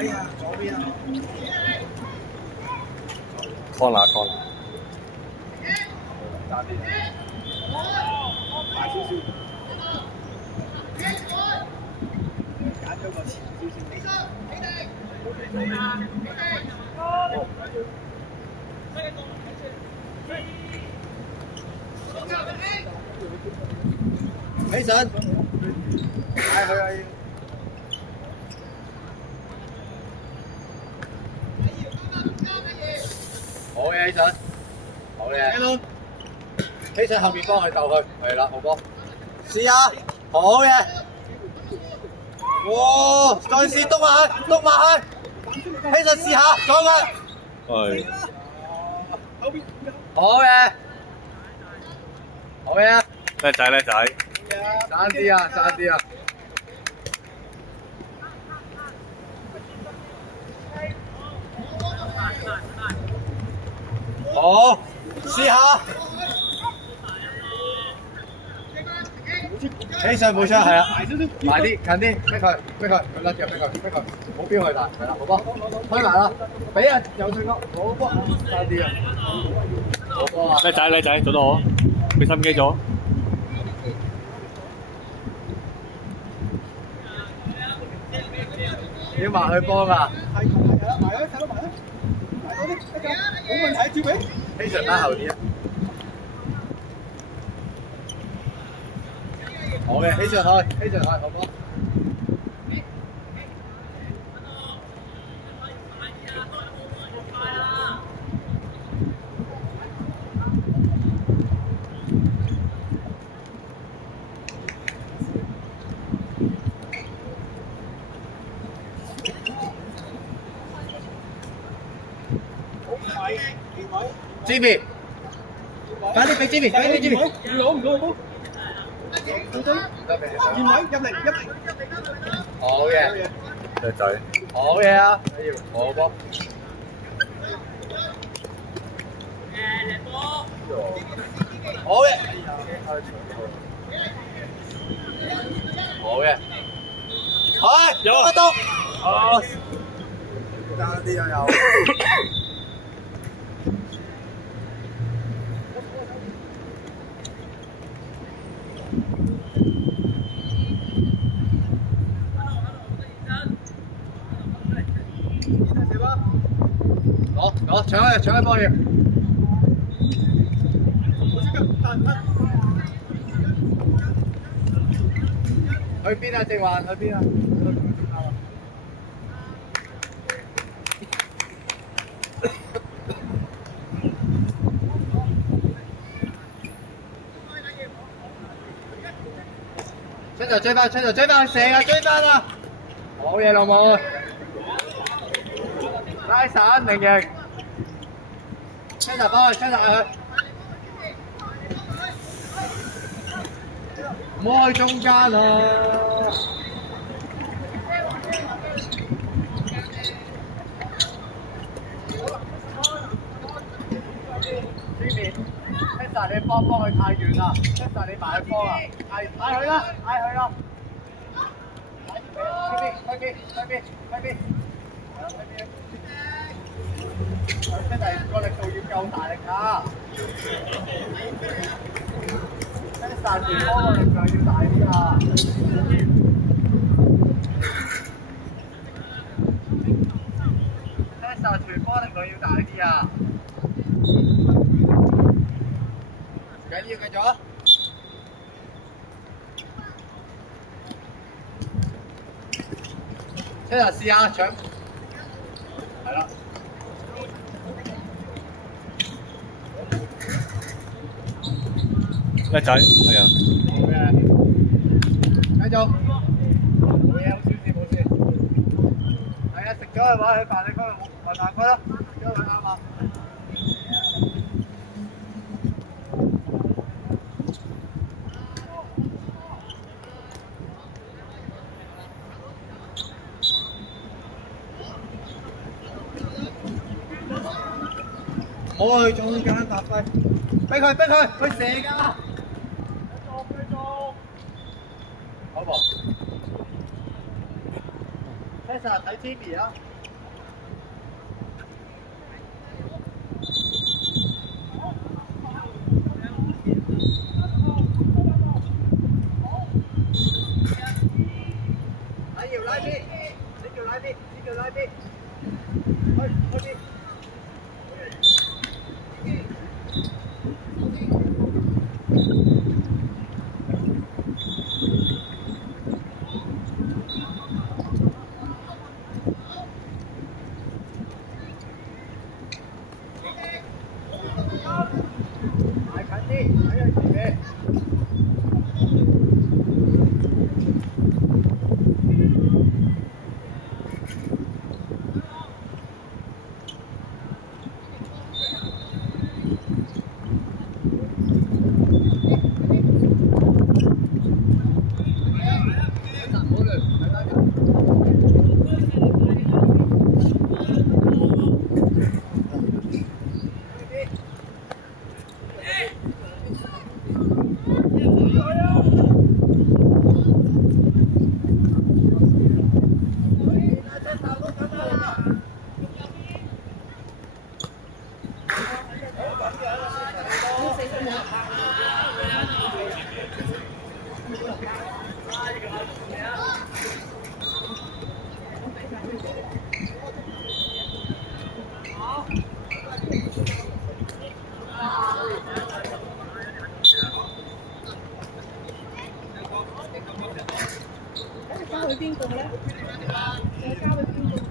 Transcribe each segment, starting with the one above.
哎呀，左邊啊！ corner。大啲，大少少。揀咗個前少少。起身，嗌佢啊！好嘅，起身，好嘅。起身後面幫佢鬥佢，係啦，好波。試下，好嘅。哇！再試篤埋去，篤埋去。起身試下，左佢。係。好嘅，好嘅。叻仔叻仔。爭啲啊，爭啲啊！好，試下。起上冇出，係啊，埋啲，近啲，逼佢，佢甩嘅，逼佢，冇標佢大，係啦，好波，推埋啦，俾人有退球，好波，爭啲啊，好波啊！叻仔，做得好，俾心機咗。要埋去幫啊！係啦，埋啦，睇到埋啦，埋多啲，得㗎，冇問題，照俾。非常拉後啲啊！好嘅，起上去，好波。Jimmy， 快啲俾 Jimmy， 快啲 Jimmy， 唔攞，原位入嚟，好嘅，叻仔。好嘢啊！好波，好嘅，好嘅，有得到，好，爭啲啊有。攞，搶開波要。去邊啊？正環去邊啊？出就追翻，射啊！追翻啊！好嘢，老母！拉散零型，出就幫佢，出就佢，唔好去中間啊！Tessa， 你幫佢太遠啦 ，Tessa 你埋去幫啊，嗌佢啦，快啲！真係個力度要夠大力啊！真係殺住波個力量要大啲啊！真係殺住波力量要大啲啊！緊要繼續啊！出嚟試下搶，係啦。叻仔，係啊。好嘅，繼續。冇嘢，冇事。係啊，食咗嘅話，去飯你嗰度咪飯區咯，食咗佢啱嘛。唔好去中間發揮，逼佢，佢射㗎。好噃，Tessa 睇 Jimmy 啊！交去邊個咧？我交去邊個咧？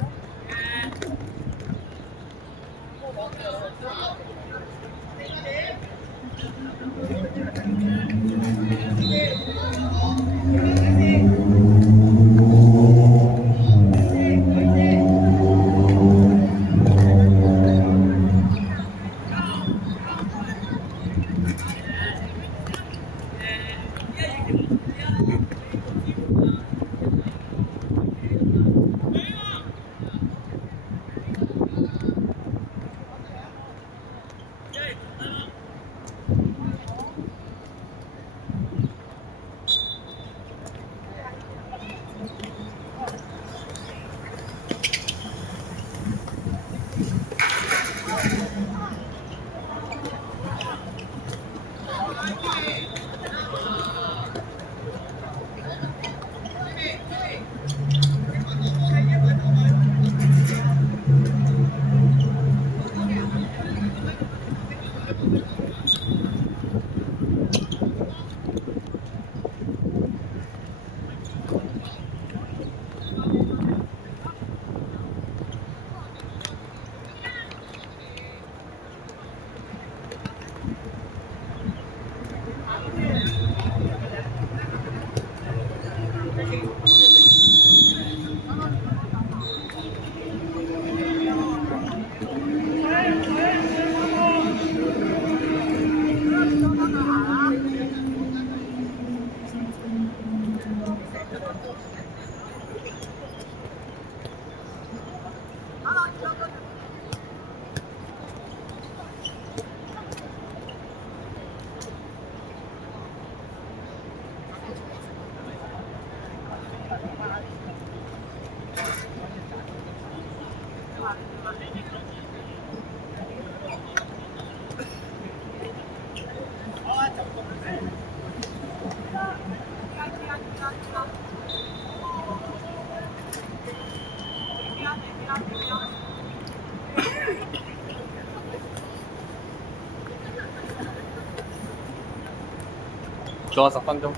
仲有10分鐘。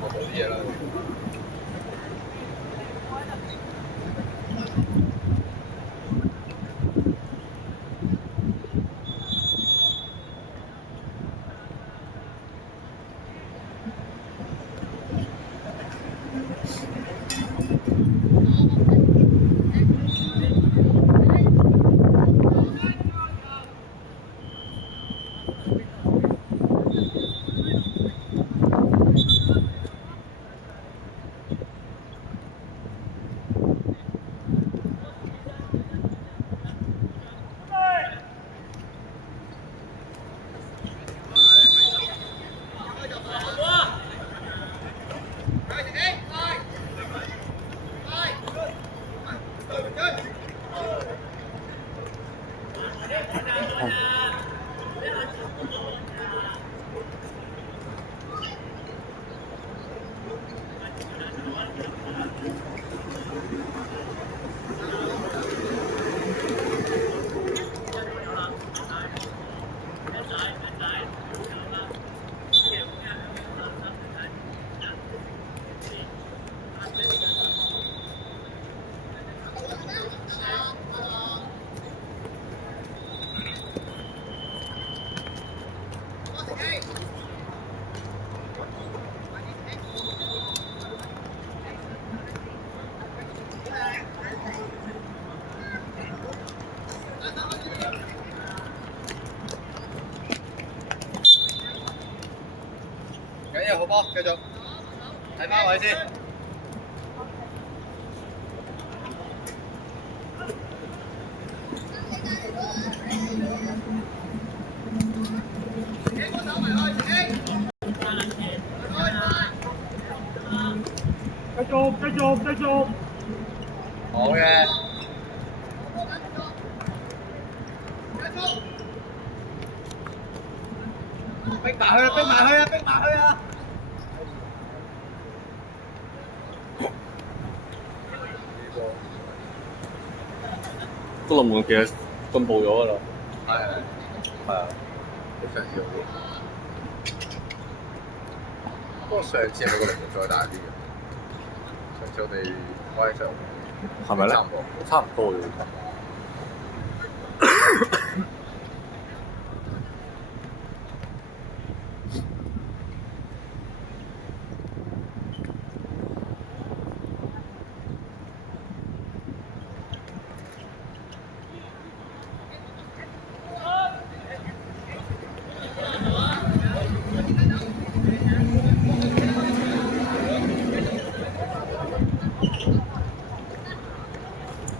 我做啲嘢啦。位先。繼續。好嘅。逼埋去啊！逼埋去啊！逼埋去啊！都龍門其實進步咗㗎啦。係啊，非常之好。不過上次係咪個龍門再大啲嘅？上次我哋開嘅時候係咪咧？差唔多嘅。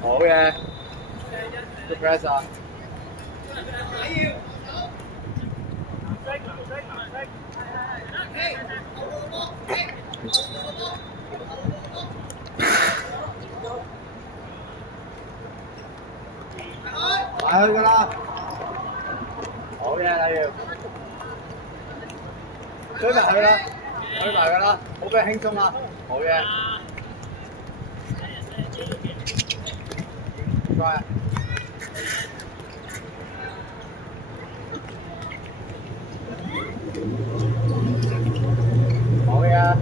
好嘅，good press 啊！埋去㗎啦！好嘅，阿耀，追埋去啦，追埋㗎啦，好俾輕鬆啦，好嘅。乖啊！好嘅。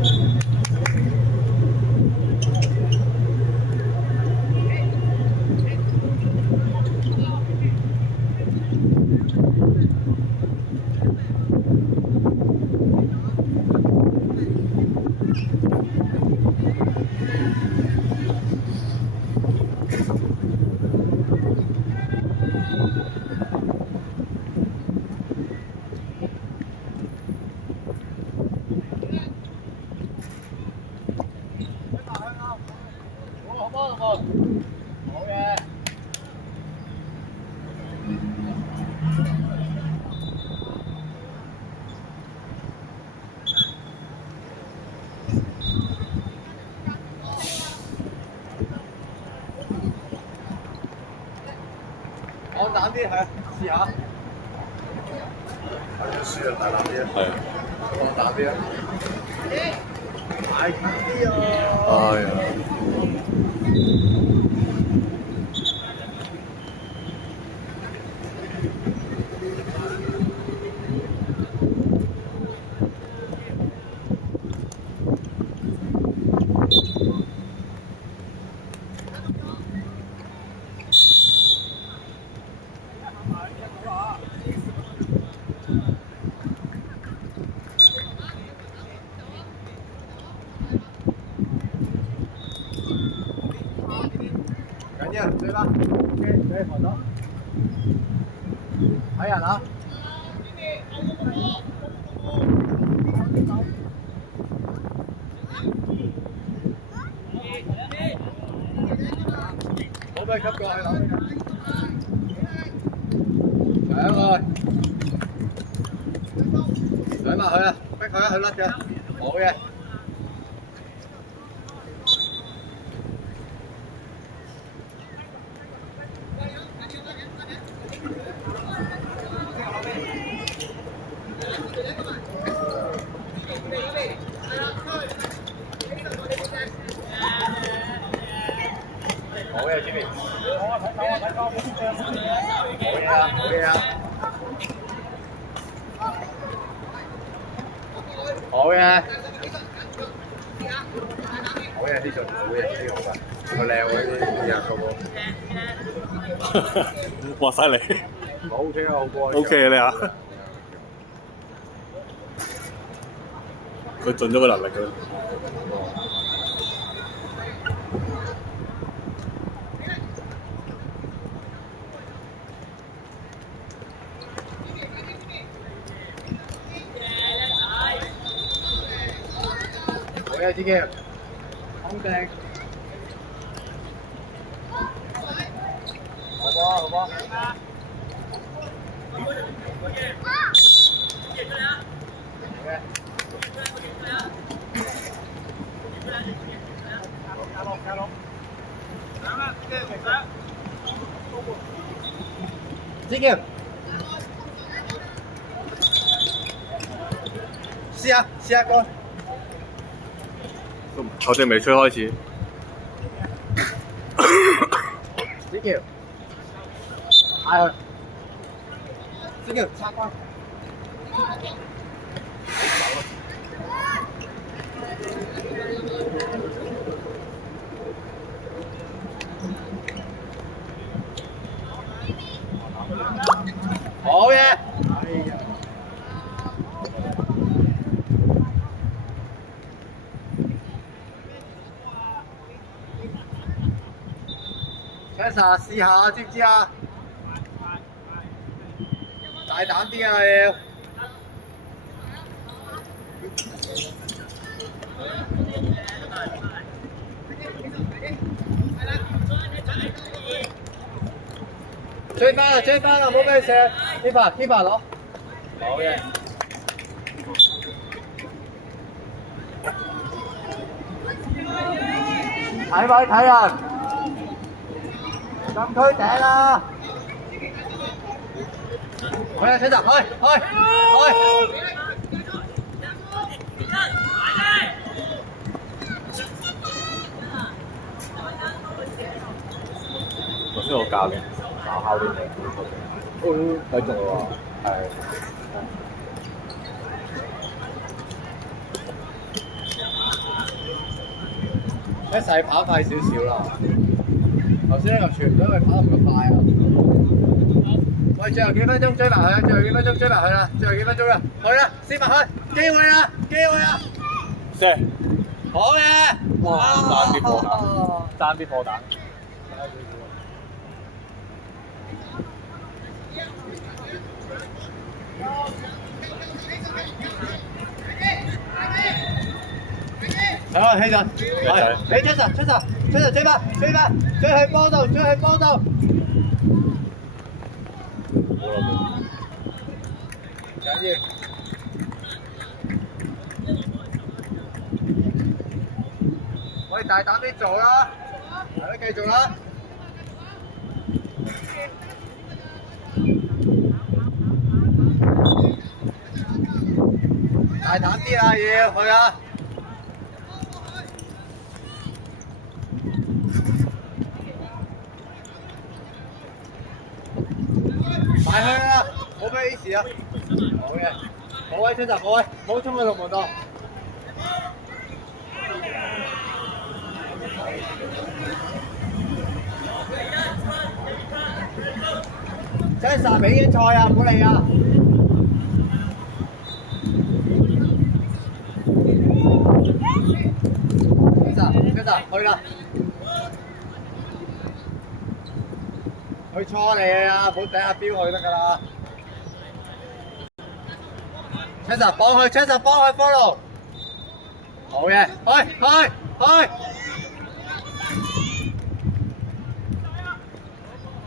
放膽啲，係試下。係要輸啊，大膽啲啊！係。放膽啲啊！大膽啲啊！哎呀！追啦 ，OK， 可以跑到。睇人啊！好俾吸過去啦！上埋去啊！逼佢啊！佢甩嘅，好嘅。好嘅 ，Jimmy。好嘢啊！好嘢啊！好嘅。好嘢，呢種好嘢，呢個好個靚喎，呢啲個個。哇！犀利。OK 啊，好波。OK 啊，你啊。佢盡咗個能力㗎。好嘅支機，肯定。好波好波。支機。試下個。球證未吹開始。支機。嗌佢。支機插關。好嘢！哎呀！Chesa 試下，知唔知啊？大膽啲啊！要。追翻啦！追翻啦！唔好俾佢射 ，keeper 攞。好嘅。睇位睇人，禁區頂啦！去啊，車澤，去！頭先我教嘅。考啲嘢，睇中喎，係。一世跑快少少啦，頭先呢個傳唔到佢跑咁快啊！喂，最後幾分鐘追埋佢，最後幾分鐘追埋佢啦，最後幾分鐘啦，去啦，試埋去，機會啦！射，好嘅！哇！爭啲破蛋，爭啲破蛋。好，起陣，係，俾出實，追翻，追去波度，緊要，可以大膽啲做啦，係咯，繼續啦。大膽啲啊，要去啊！埋去啦，冇俾 A 時啊！好嘅，冇位出閘，冇位，冇衝去龍門度。真係比賽啊，唔好理啊！去啦！去搓你啊！唔好頂下標去得㗎啦。Chesa 幫佢 follow。好嘅，去！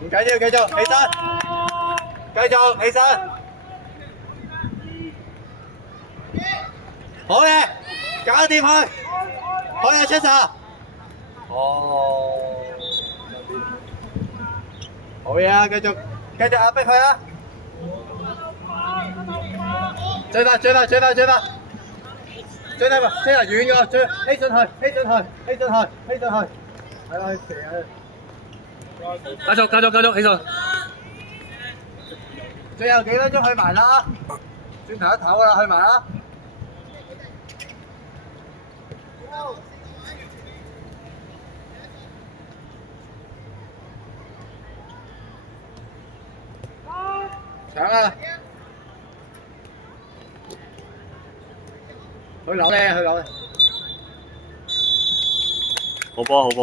唔緊要，繼續起身。好嘅，搞掂佢。好呀 ，Chesa。哦，好嘢啊！繼續壓迫佢啊！追翻，追得遠㗎，飛進去，係啊，射啊！繼續，起身。最後幾分鐘去埋啦，轉頭一唞啦，去埋啦。搶啊！去扭咧，好波。